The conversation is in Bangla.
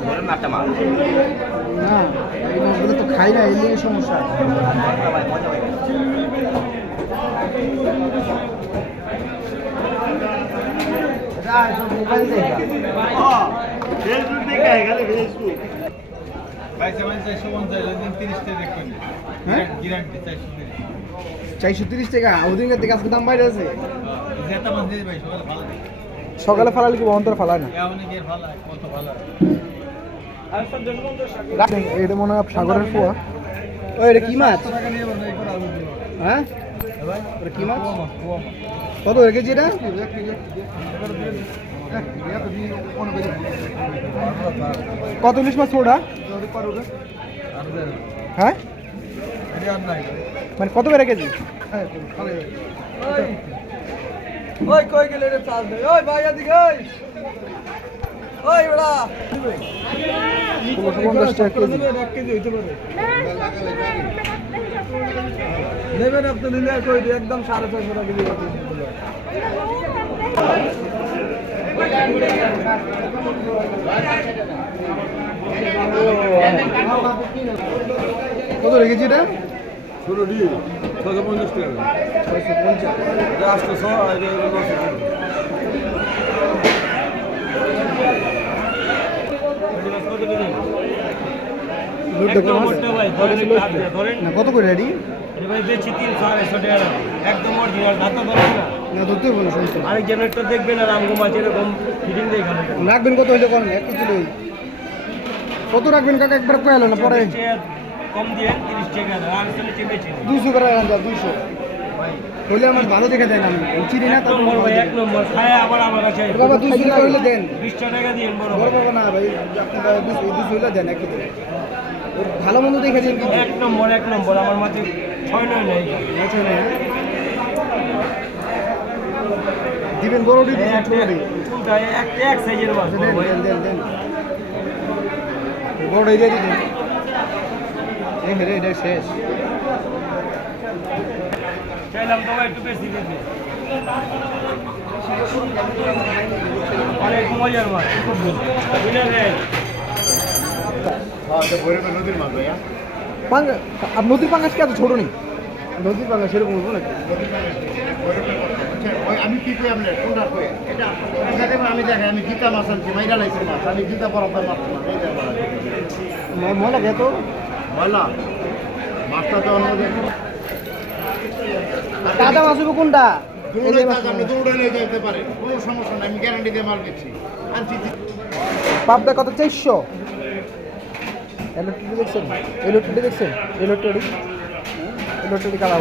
ধরেন না একটা মাছ না এই মাছগুলো তো খাই না এই নিয়ে সমস্যা। ভাই মজা হয়ে গেছে এটা সব মোবাইল দেখা ফেসবুক। দেখে গেলে ফেসবুক চারশো তিরিশ টাকা দেখবেন হ্যাঁ? চারশো তিরিশ। টাকা ওদিনকার থেকে আজকে দাম বাইরে আছে। ভাই সকালে ফালালে কি বহন্তর ফালায় না হয়, কত এটা মনে হয় সাগরের পোয়া ও এটা কি মাছ কত আলু দিবো। হ্যাঁ হ্যাঁ ভাই? এটা কি মাছ কত এটা কত ইলিশ মাছ ওটা হ্যাঁ। মানে কত করে কেজি ওই কই গেলে রে চাল দে ওই ভাই এদিকে ওই। ওই বড়া ষোলোশো টাকা কেজি এক কেজি হইতে পারে নেবেন আপনি নিলে কই দিই, একদম সাড়ে ছয়শো টাকা কেজি কত রেখেছি এটা? ষোলো ডি ছশো পঞ্চাশ টাকা। ছয়শো পঞ্চাশ ছ আর কত করে রেডি। আরেক জেনারেটর দেখবেন আর আমগো মাছ এরকম ফিটিং দিয়ে রাখবেন কত হইলে কম এক কেজি কত রাখবেন কাকা? একবার কয়ালো না পরে। কম দিয়ে তিরিশ টাকা আর আসলে চেপেছি দুইশো করে রাখা যায় দুইশো। হইলে আমার ভালো দেখে দেন আমি। চিনি না এক তারপর নম্বর ভালো ভাই দেখে এক নম্বর। খায় আবার আমার কাছে। দেন। বাবা দুইশো টাকা হইলে দেন। বিশটা টাকা দিয়ে বড় বড় ভাই। বাবা না ভাই আপনারা দুইশো দুইশো হইলে দেন এক কেজি ওর ভালো মন্দ দেখে দিন এক নম্বর এক নম্বর। আমার মাঝে ছয় নয় নেই। দিবেন বড় দিবেন ছোট দিবেন। এক এক সাইজের মাছ দেন দেন দেন বড় দিয়ে দিন এই রে এটা শেষ। চাইলাম তোমার একটু বেশি বেশি। অনেক মজার মাছ। বুঝলেন নদীর মাছ ভাইয়া। পাঙ্গা আর নদীর পাঙ্গাস কি এত ছোট নেই নদীর পাঙ্গাস সেরকম বলব নাকি? ওই আমি কি কই আপনার? কোনটা কই? এটা এটা আমি দেখেন আমি গীতা মাছ আনছি মাইরা লাইছি মাছ। আমি গীতা বরাবর মাছ মনে লাগে দাদা হবে কোনটা? পাবদা কত? চারশো। ইলেকট্রিক দেখছেন? ইলেকট্রিক দেখছেন? ইলেকট্রিক ইলেকট্রিক কালা